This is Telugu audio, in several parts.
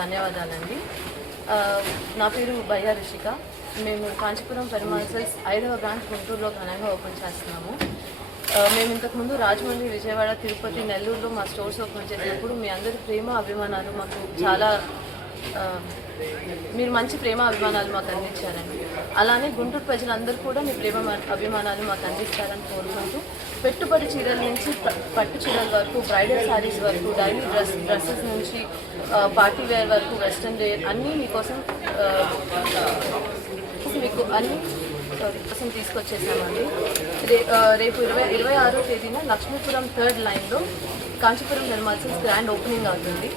ధన్యవాదాలండి. నా పేరు బయ్యా రిషిక. మేము కాంచీపురం పెరుమాళ్ సిల్క్స్ 5వ బ్రాంచ్ గుంటూరులో ఘనంగా ఓపెన్ చేస్తున్నాము. మేము ఇంతకుముందు రాజమండ్రి, విజయవాడ, తిరుపతి, నెల్లూరులో మా స్టోర్స్ ఓపెన్ చేసినప్పుడు మీ అందరి ప్రేమ అభిమానాలు మాకు చాలా మీరు మంచి ప్రేమ అభిమానాలు మాకు అందించారండి. అలానే గుంటూరు ప్రజలందరూ కూడా మీ ప్రేమ అభిమానాలు మాకు అందిస్తారని కోరుకుంటూ పెట్టుబడి చీరల నుంచి పట్టు చీరల వరకు, బ్రైడల్ శారీస్ వరకు, డైలీ డ్రెస్సెస్ నుంచి పార్టీ వేర్ వరకు, వెస్ట్రన్ వేర్ అన్నీ మీకోసం మీకు అన్నీ కోసం తీసుకొచ్చేసామండి. రేపు 26వ తేదీన లక్ష్మీపురం 3rd లైన్లో Kanchipuram Perumal silks grand opening అవుతుంది.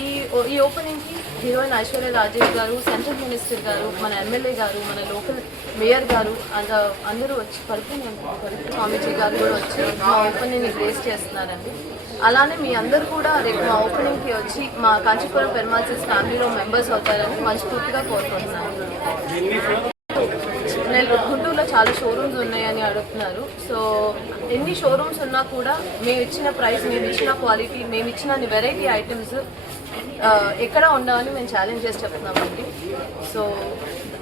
ఈ ఓపెనింగ్కి హీరోయిన్ ఐశ్వర్య రాజేష్ గారు, సెంట్రల్ మినిస్టర్ గారు, మన ఎమ్మెల్యే గారు, మన లోకల్ మేయర్ గారు అందరూ వచ్చి పరుపు స్వామీజీ గారు కూడా వచ్చి మా ఓపెనింగ్ని గ్రేస్ చేస్తున్నారండి. అలానే మీ అందరూ కూడా రేపు మా ఓపెనింగ్కి వచ్చి మా కాంచీపురం పెరుమాళ్ సిల్క్స్ ఫ్యామిలీలో మెంబర్స్ అవుతారని మనస్ఫూర్తిగా కోరుకుంటున్నాను. గుంటూరులో చాలా షోరూమ్స్ ఉన్నాయని అడుగుతున్నారు. సో ఎన్ని షోరూమ్స్ ఉన్నా కూడా మేము ఇచ్చిన ప్రైస్, మేము ఇచ్చిన క్వాలిటీ, మేము ఇచ్చిన వెరైటీ ఐటమ్స్ ఎక్కడ ఉండవని మేము ఛాలెంజ్ చేసి చెప్తున్నామండి. సో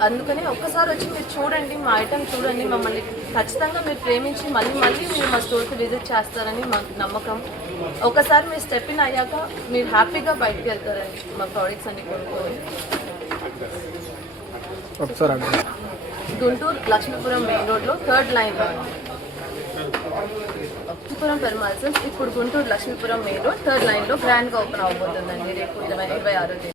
అందుకని ఒక్కసారి వచ్చి మీరు చూడండి, మా ఐటమ్ చూడండి, మమ్మల్ని ఖచ్చితంగా మీరు ప్రేమించి మళ్ళీ మీరు మా స్టోర్కి విజిట్ చేస్తారని మాకు నమ్మకం. ఒకసారి మీరు స్టెప్ ఇన్ అయ్యాక మీరు హ్యాపీగా బయటకు వెళ్తారండి మా ప్రోడక్ట్స్ అన్ని కొనుక్కొని. గుంటూరు లక్ష్మీపురం మెయిన్ రోడ్లో 3rd లైన్లో లక్ష్మీపురం పెరుమాళ్ సిల్క్స్ ఇప్పుడు Guntur Lakshmipuram main road 3rd లైన్లో గ్రాండ్గా ఓపెన్ అవబోతుందండి రేపు 26వ తేదీ.